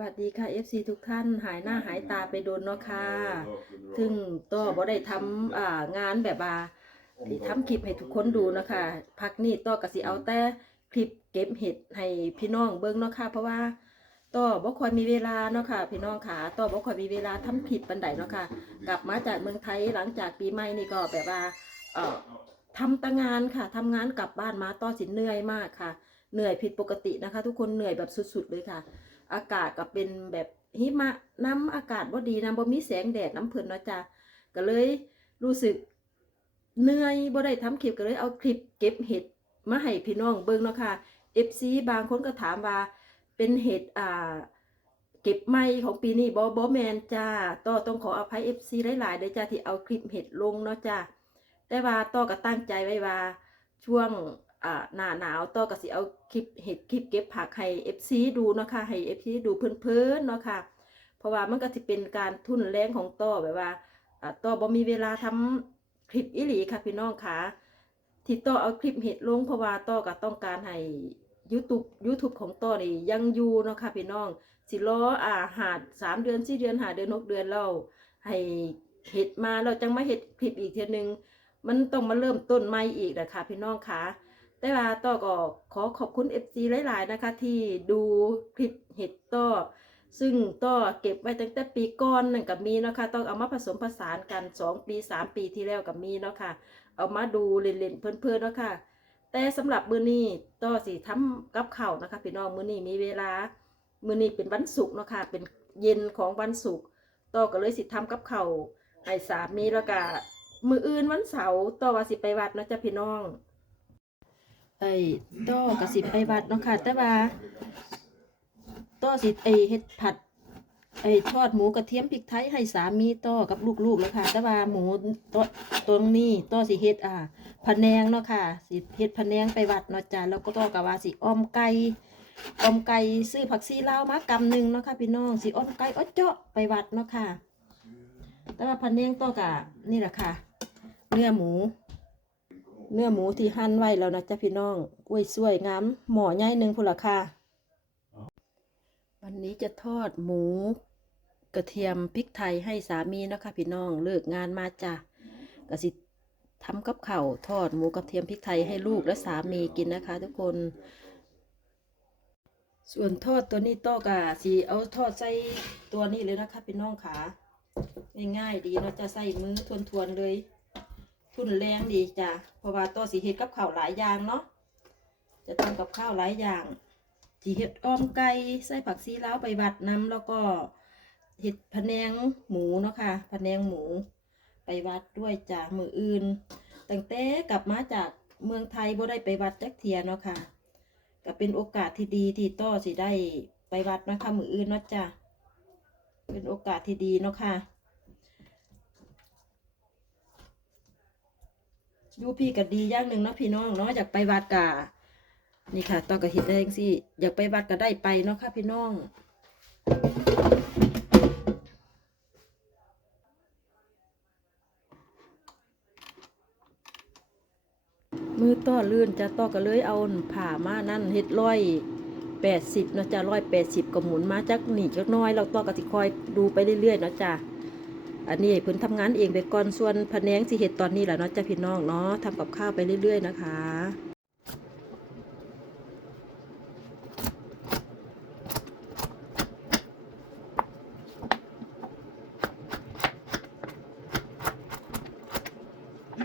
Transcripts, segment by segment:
วัสดีค่ะ FC ทุกท่านหายหน้าหายตาไปโดนเนาะค่ะถึงต่อบ่ได้ทำอ่างานแบบว่าที่ทำคลิปให้ทุกคนดูเนาะคะพักนี้ต่อก็สิเอาแต่คลิปเก็บเห็ดให้พี่น้องเบิ่งเนาะค่ะเพราะว่าต่อบ่ค่อยมีเวลาเนาะค่ะ พี่น้องค่ะต่อบ่ค่อยมีเวลาทำคลิปปานใดเนาะค่ะ กลับมาจากเมืองไทยหลังจากปีใหม่นี่ก็แบบว่าเอ่อทำแตางานค่ะทำงานกลับบ้านมาต่อสิเหนื่อยมากค่ะ เหนื่อยผิดปกตินะคะ ทุกคนเหนื่อยแบบสุดๆเลยค่ะ อากาศก็เป็นแบบหิมะน้ำอากาศบ่ดีนะบ่มีแสงแดดน้ำเพิ่นเนาะจ้ะก็เลยรู้สึกเหนื่อยบ่ได้ทำคลิปก็เลยเอาคลิปเก็บเห็ดมาให้พี่น้องเบิ่งเนาะค่ะ FC บางคนก็ถามว่าเป็นเห็ดอ่าเก็บไหมของปีนี้บ่บ่แมนจ้าต่อต้องขออภัย FC หลายๆเด้จ้าที่เอาคลิปเห็ดลงเนาะจ้าแต่ว่าต่อก็ตั้งใจไว้ว่าช่วง อ่าหน้าหนาวต่อก็สิเอาคลิปเห็ดคลิปเก็บผักให้ FC ดูเนาะค่ะให้ FC ดูเพิ่อนๆเนาะค่ะ เพราะว่ามันก็สิเป็นการทุ่นแรงของต่อแบบว่าอ่าต่อบ่มีเวลาทำคลิปอีหลีค่ะพี่น้องค่ะที่ต่อเอาคลิปเห็ดลงเพราะว่าต่อก็ต้องการให้ YouTube YouTube ของต่อนี่ยังอยู่เนาะค่ะพี่น้องสิรออ่าหาดสามเดือนสี่เดือนหาเดือนหกเดือนแล้วให้เห็ดมาเราจังมาเห็ดคลิปอีกเทียหนึง มันต้องมาเริ่มต้นใหม่อีกนะคะพี่น้องคะ แต่ว่าต่อก็ขอขอบคุณ FC หลาย ๆ นะคะ ที่ดูคลิปเห็ดต่อซึ่งต่อเก็บไว้ตั้งแต่ปีก่อนนั่นกับมีเนาะค่ะต้องเอามาผสมผสานกันสองปีสามปีที่แล้วกับมีเนาะค่ะ เอามาดูเล่นๆเพลินๆเนาะค่ะ แต่สำหรับมื้อนี้ต่อสิทำกับข้าวนะคะ พี่น้องมื้อนี้มีเวลา มื้อนี้เป็นวันศุกร์เนาะค่ะ เป็นเย็นของวันศุกร์ต่อก็เลยสิทำกับข้าวให้สามีแล้วก็มื้ออื่นวันเสาร์ต่อว่าสิไปวัดเนาะจ้ะพี่น้อง ไอ้ต่อก็สิไปวัดเนาะค่ะ แต่ว่าต่อสิไอ้เฮ็ดผัดไอ้ทอดหมูกระเทียมพริกไทยให้สามีต่อกับลูกๆแล้วค่ะ แต่ว่าหมูตัวตรงนี้ต่อสิเฮ็ดอ่าพะแนงเนาะค่ะ สิเฮ็ดพะแนงไปวัดเนาะจ้ะแล้วก็ต่อกับว่าสิอ้อมไก่ออมไก่ซื้อผักซีลาวมากำหนึ่งเนาะค่ะพี่น้องสิออมไก่อ้อเจาะไปวัดเนาะค่ะ แต่ว่าพันเนียงตัวกะนี่แหละค่ะ เนื้อหมู เนื้อหมูที่หั่นไว้แล้วนะจ๊ะพี่น้องอุ้วยสวยงามหม้อใหญ่หนึ่งพุ่นละค่ะวันนี้จะทอดหมู กระเทียมพริกไทยให้สามีนะคะพี่น้องเลิกงานมาจ้ะก็สิทำกับข้าวทอดหมูกระเทียมพริกไทยให้ลูกและสามีกินนะคะ ทุกคน ส่วนทอดตัวนี้ต้อกะสีเอาทอดใส่ตัวนี้เลยนะคะพี่น้องขาง่ายๆดีเนาะจะใส่มือทวนๆเลย ทุนแรงดีจ้ะเพราะว่าต้อสีเห็ดกับข้าวหลายอย่างเนาะจะทำกับข้าวหลายอย่างสีเห็ดอ้อมไก่ใส่ผักซีลาวไปบัดน้ำแล้วก็เห็ดพะแนงหมูเนาะค่ะพะแนงหมูไปวัดด้วยจ้ะมืออื่นตั้งแต่กลับมาจากเมืองไทยบ่ได้ไปวัดจักเทียเนาะค่ะก็เป็นโอกาสที่ดีที่ต้อสิได้ไปวัดนะคะมืออื่นเนาะจ้ะเป็นโอกาสที่ดีเนาะค่ะอ ยูพี่ก็ดีอย่างหนึ่งเนาะพี่น้องเนาะอยากไปวัดกะนี่ค่ะต้อก็เห็นได้ยังสิอยากไปวัดก็ได้ไปเนาะค่ะพี่น้องมือต้อลื่นจะต้อก็เลยเอาผ่ามานั่นเฮ็ดร้อยแปดสิบเนาะจ้ะร้อยแปดสิบก็หมุนมาจักหนีจักน้อยเราต้อก็สิคอยดูไปเรื่อยๆเนาะจ้ะ อันนี้เพิ่นทำงานเองไปก่อนส่วนแผนงสิเห็ดตอนนี้แหละเนาะจ้ะพี่น้องเนาะทำกับข้าวไปเรื่อย ๆ นะคะ ม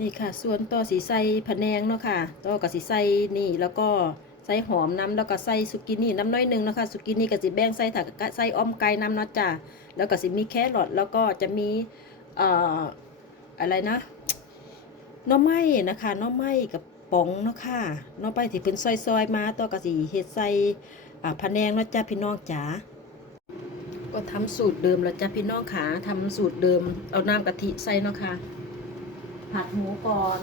นี่ค่ะ ส่วนต่อสีใส่ผแนงเนาะค่ะ ต่อกับสีใส่นี่แล้วก็ใส่หอมน้ำแล้วก็ใส่สุกินี่น้ำน้อยหนึงเนาะคะสุกินี่กับสีแบ่งใส่ถักใส่อ้อมไก่น้ำเนาะจ้ะแล้วก็สิมีแครอทแล้วก็จะมีเอ่ออะไรนะน้อไม้นะคะน้อไม้กับป๋องเนาะค่ะน้อไม้ที่เพิ่นซอยๆมาต่อกับสีเฮ็ดใส่อ่าผแนงเนาะจ้ะพี่น้องจ๋าก็ทำสูตรเดิมแล้วจ้ะพี่น้องขาทำสูตรเดิมเอาน้ำกะทิใส่เนาะค่ะ ผัดหมูก่อน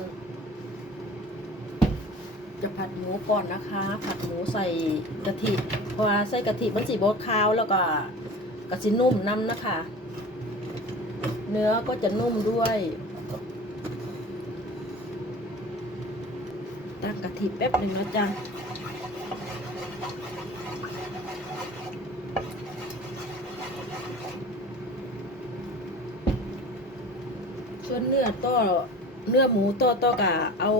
จะผัดหมูก่อนนะคะ ผัดหมูใส่กะทิ เพราะว่าใส่กะทิมันสีบดคาวแล้วก็กะสินุ่มน้ำนะคะ เนื้อก็จะนุ่มด้วยตั้งกะทิแป๊บหนึ่งนะจ๊ะส่วนเนื้อต่อ เนื้อหมูต่อต่อกะเอา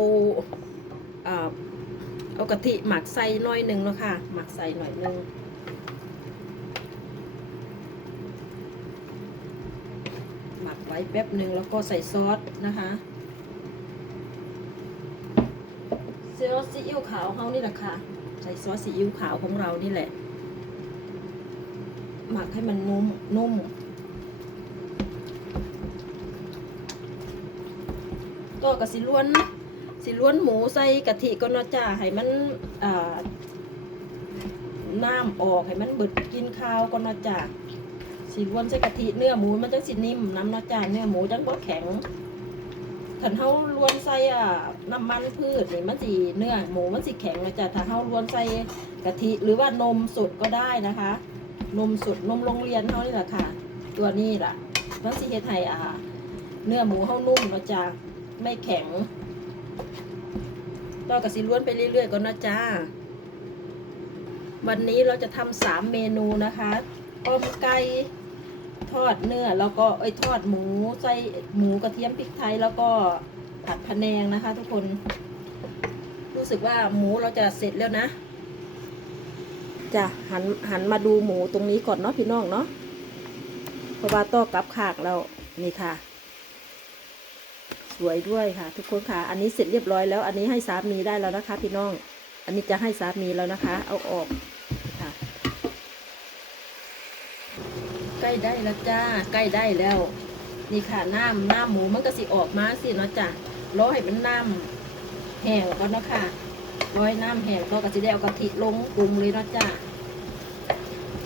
เอากะทิหมักใส่หน่อยหนึ่งเนาะค่ะหมักใส่หน่อยหนึ่งหมักไว้แป๊บหนึ่งแล้วก็ใส่ซอสนะคะซอสซีอิ๊วขาวเขานี่แหละค่ะ ใส่ซอสซีอิ๊วขาวของเรานี่แหละ หมักให้มันนุ่มนุ่ม ก็กะสิล้วน สิล้วนหมูใส่กะทิก็นาะจ้าให้มันอ่าน้ำออกให้มันเบิดกินข้าวก็นาะจ้าสิล้วนใส่กะทิเนื้อหมูมันจังสินิ่มน้ำนาะจ้าเนื้อหมูจังบ่แข็งถ้าเฮาล้วนใส่อ่าน้ำมันพืชนี่มันสิเนื้อหมูมันสิแข็งนะจ้าถ้าเฮาล้วนใส่กะทิหรือว่านมสดก็ได้นะคะ นมสดนมโรงเรียนเฮานี่แหละค่ะ ตัวนี้ล่ะมันสิเฮ็ดให้อ่าเนื้อหมูเฮานุ่มนะจ้า ไม่แข็งต่อกับสีล้วนไปเรื่อยๆก่อนนะจ้า วันนี้เราจะทำสามเมนูนะคะต้มไก่ทอดเนื้อแล้วก็เอ้ทอดหมูใส่หมูกระเทียมพริกไทย แล้วก็ผัดพะแนงนะคะ ทุกคน รู้สึกว่าหมูเราจะเสร็จแล้วนะจะหันหันมาดูหมูตรงนี้ก่อนเนาะพี่น้องเนาะเพราะว่าต้อกลับขากแล้วนี่ค่ะ สวยด้วยค่ะ ทุกคนค่ะ อันนี้เสร็จเรียบร้อยแล้ว อันนี้ให้สามีได้แล้วนะคะ พี่น้อง อันนี้จะให้สามีแล้วนะคะ เอาออกค่ะ ใกล้ได้แล้วจ้า ใกล้ได้แล้ว นี่ค่ะน้ำน้ำหมูมันก็สิออกมาสิเนาะจ้ะรอให้มันน้ำแห้งก่อนเนาะค่ะรอให้น้ำแห้งก็กะสิได้เอากะทิลงปรุงเลยเนาะจ้ะ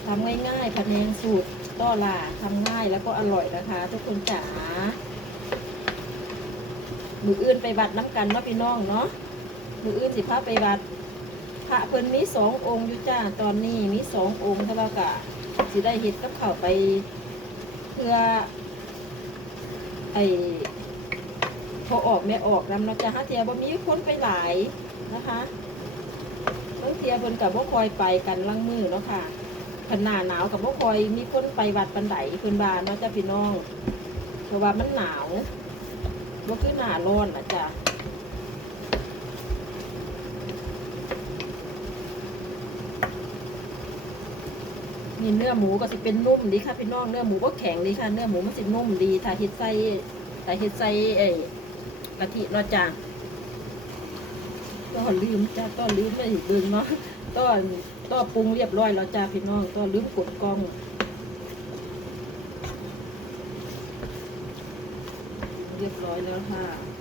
ทำง่ายๆผัดแนงสูตรต้อล่าทำง่ายแล้วก็อร่อยนะคะ ทุกคนจ๋า มืออื่นไปวัดน้ำกันเนาะพี่น้องเนาะมืออื่นสิพาไปวัด พระเพิ่นมีสององค์อยู่จ้าตอนนี้มีสององค์เท่าแล้วกะสิได้เฮ็ดกับเขาไป เพื่อไอพอออกแม่ออกนำเนาะจ้าฮะเทียบ่มีคนไปหลายนะคะบางเทียเพิ่นกับบ่คอยไปกันลังมือเนาะค่ะขนาหนาวกับบ่คอยมีคนไปวัดปันไดเพิ่นบาเนาะจ้าพี่น้องเพราะว่ามันหนาว บ่คือหนาร้อนนะจ๊ะนี่เนื้อหมูก็สิเป็นนุ่มดีค่ะพี่น้องเนื้อหมูก็แข็งดีค่ะเนื้อหมูมันสินุ่มดีถ้าเฮ็ดใส่ถ้าเฮ็ดใส่เอ้กะทิเนาะจ้ะก็ลืมจ้ะก็ลืมไม่เบิ่งเนาะก็ก็ปรุงเรียบร้อยแล้วจ้าพี่น้องก็ลืมกดกล้อง เรียบร้อยแล้วค่ะ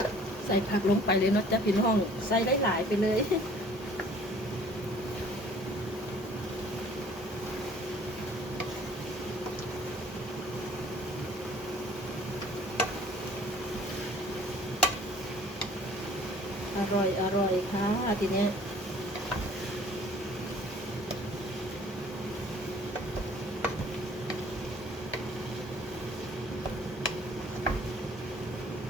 ใส่ผักลงไปเลยเนาะจ้ะพี่น้องใส่หลายๆไปเลยอร่อยอร่อยค่ะทีเนี้ย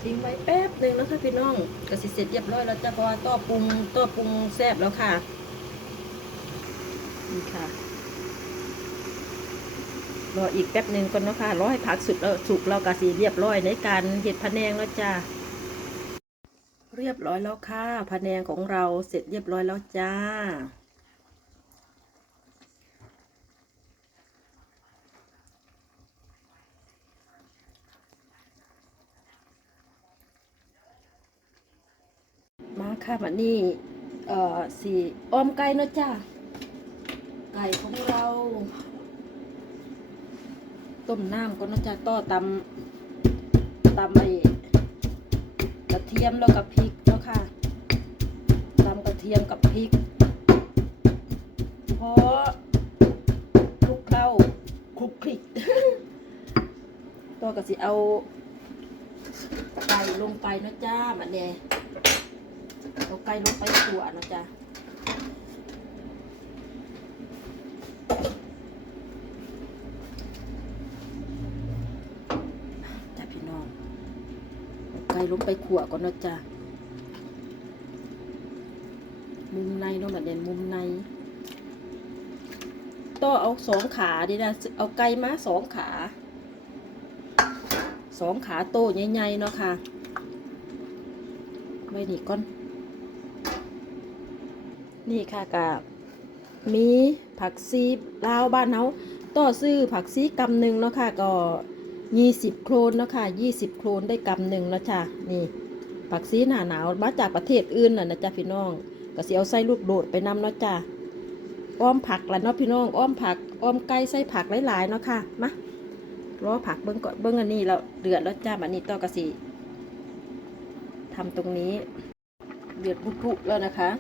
ทิ้งไว้ แป๊บหนึ่งนะคะพี่น้องก็สิเสร็จเรียบร้อยแล้วจ้ะเพราะว่าต้อปรุงต้อปรุงแซ่บแล้วค่ะนี่ค่ะรออีกแป๊บหนึ่งก่อนนะคะรอให้ผักสุดแล้วสุกเราก็สีเรียบร้อยในการเห็ดพะแนงแล้วจ้าเรียบร้อยแล้วค่ะพะแนงของเราเสร็จเรียบร้อยแล้วจ้า มาค่ะมานี่เอ่อสีอ้อมไก่เนาะจ้าไก่ของเราต้มน้ำก็เนาะจ้าต่อตำตำไอ้กระเทียมแล้วกับพริกเนาะค่ะตำกระเทียมกับพริกพอคลุกเข้าคลุกคลิกต่อก็สิเอาไก่ลงไปเนาะจ้ามาเนี่ย ก่ลงไปขัวนะจ๊ะจ้ะพี่น้องไก่ลงไปขัวก่อนนะจ๊ะมุมในเนาะแบบเด่นมุมในต้อเอาสองขาดีนะเอาไก่มาสองขาสองขาโตใหญ่ๆเนาะค่ะไว้นี่ก่อน นี่ค่ะกับมีผักซีลาวบ้านเฮาต่อซื้อผักซีกำหนึ่งเนาะค่ะก็ยี่สิบโครนเนาะค่ะยี่สิบโครนได้กำหนึ่งเนาะจ้ะนี่ผักซีหนาหนาวมาจากประเทศอื่นน่ะนะจ๊ะพี่น้อง ก็สิเอาใส่ลูกโดดไปนำเนาะจ้ะอ้อมผักละเนาะพี่น้องอ้อมผักอ้อมไก่ใส่ผักหลายๆเนาะค่ะมารอผักเบิ้งก่อนเบิ้งอันนี้แล้วเดือดแล้วจ้าอันนี้ต่อกระสีทำตรงนี้ เดือดพุๆแล้วนะคะ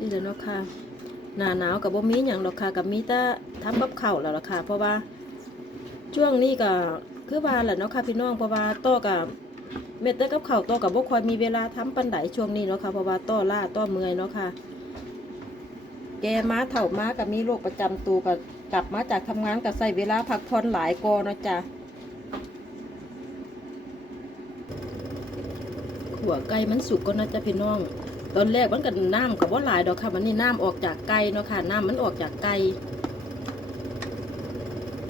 นี่ แหละเนาะค่ะหนาหนาวกับบ่มีอย่างดอกค่ะกับมีแต่ทำกับเข้าแล้วล่ะค่ะ เพราะว่าช่วงนี้ก็คือว่าแหละเนาะค่ะพี่น้องเพราะว่าต่อกับเม็ดแต่กับเข้าต่อกับบ่ค่อยมีเวลาทำปันไดช่วงนี้เนาะค่ะเพราะว่าต่อล่าต่อเมื่อยเนาะค่ะ แกม้าเถ่าม้ากับมีโรคประจำตัวกับกลับมาจากทำงานกับใส่เวลาพักผ่อนหลายกอเนาะจ้ะหัวไก่มันสุกก็นะจ๊ะพี่น้อง ตอนแรกมันก็น้ำกับว่าหลายดอกค่ะ มันนี่น้ำออกจากไก่เนาะค่ะ น้ำมันออกจากไก่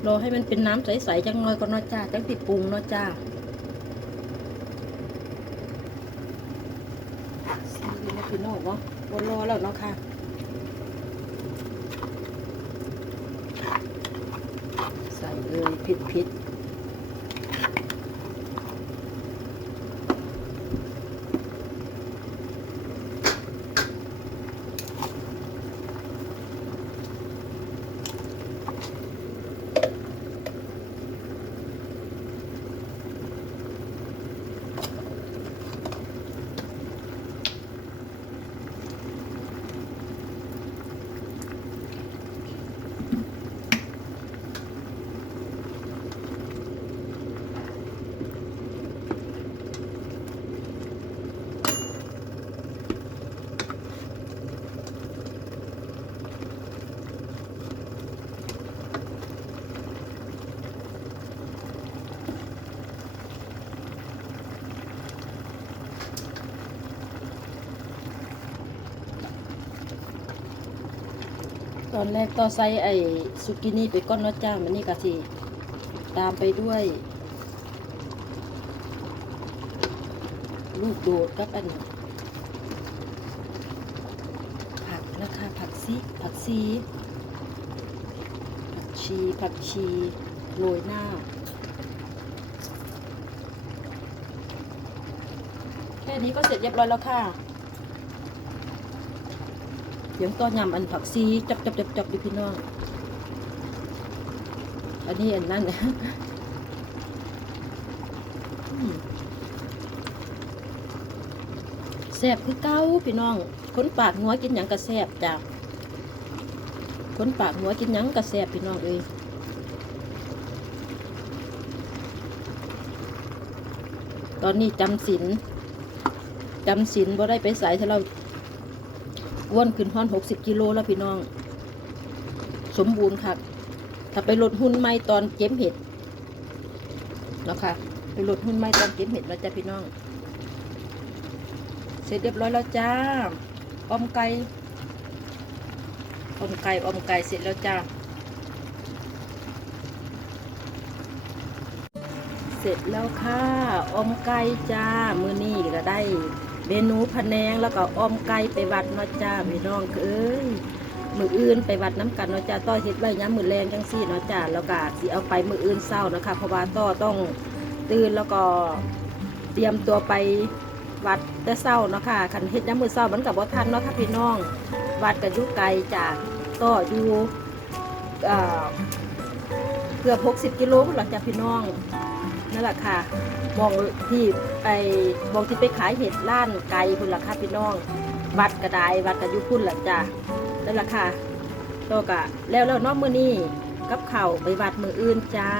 รอให้มันเป็นน้ำใสๆจังเลยก็นาจ้าจังติดปรุงเนาะจ้าซีนพี่น้องเนาะวนรอแล้วเนาะค่ะใส่เลยผิดผิ อนแรกก็ใส่ไอ้สุกินี่ไปก้อนนาะจ้ามันนี่กะสิตามไปด้วย ลูกโดดกับอัน ผักนะคะ ผักซีผักซีผักชีผักชีโรยหน้าแค่นี้ก็เสร็จเรียบร้อยแล้วค่ะ เดี๋ยวก็ยำอันผักซีจับจับจับจับดิพี่น้อง อันนี้อันนั้นอืมแซ่บคือเก้าพี่น้องคนปากหัวกินหยังกระแซ่บจ้ะคนปากหัวกินหยังกระแซ่บพี่น้องเอ้ยตอนนี้จำศีลจำศีลบ่ได้ไปสายถ้าเรา อ้วนขึ้นห้อนหกสิบกิโลแล้วพี่น้อง สมบูรณ์ค่ะถ้าไปลดหุ้นไม่ตอนเก็บเห็ดนะค่ะไปลดหุ้นไม่ตอนเก็บเห็ดแล้วจ้ะพี่น้อง เสร็จเรียบร้อยแล้วจ้าออมไก่อมไก่อมไก่เสร็จแล้วจ้า เสร็จแล้วค่ะอมไก่จ้า มือนี้ก็ได้ เมนูพะแนงแล้วก็ออมไก่ไปวัดเนาะจ้าพี่น้องเอ้ยมืออื่นไปวัดน้ำกันเนาะจ้าต้อเฮ็ดไว้ย้ำมือแรงจังซี่เนาะจ้าแล้วก็สิเอาไปมืออื่นเศร้านะคะเพราะว่าต้อต้องตื่นแล้วก็เตรียมตัวไปวัดแต่เศร้าเนาะค่ะคันเฮ็ดย้ำมือเศร้ามันกับว่าทันเนาะค่ะพี่น้อง วัดกับยุไกลจากต้ออยู่เอ่อเกือบ60กิโลพุ่นล่ะจ้าพี่น้อง นั่นแหละค่ะมองที่ไปมองที่ไปขายเห็ดล้านไกลพุ่นละค่ะพี่น้องวัดกระไดวัดกระยุพุ่นละจ้ะนั่นแหละค่ะโตกะแล้วแล้วนอกมือนี่กับเข่าไปวัดมืออื่นจ้า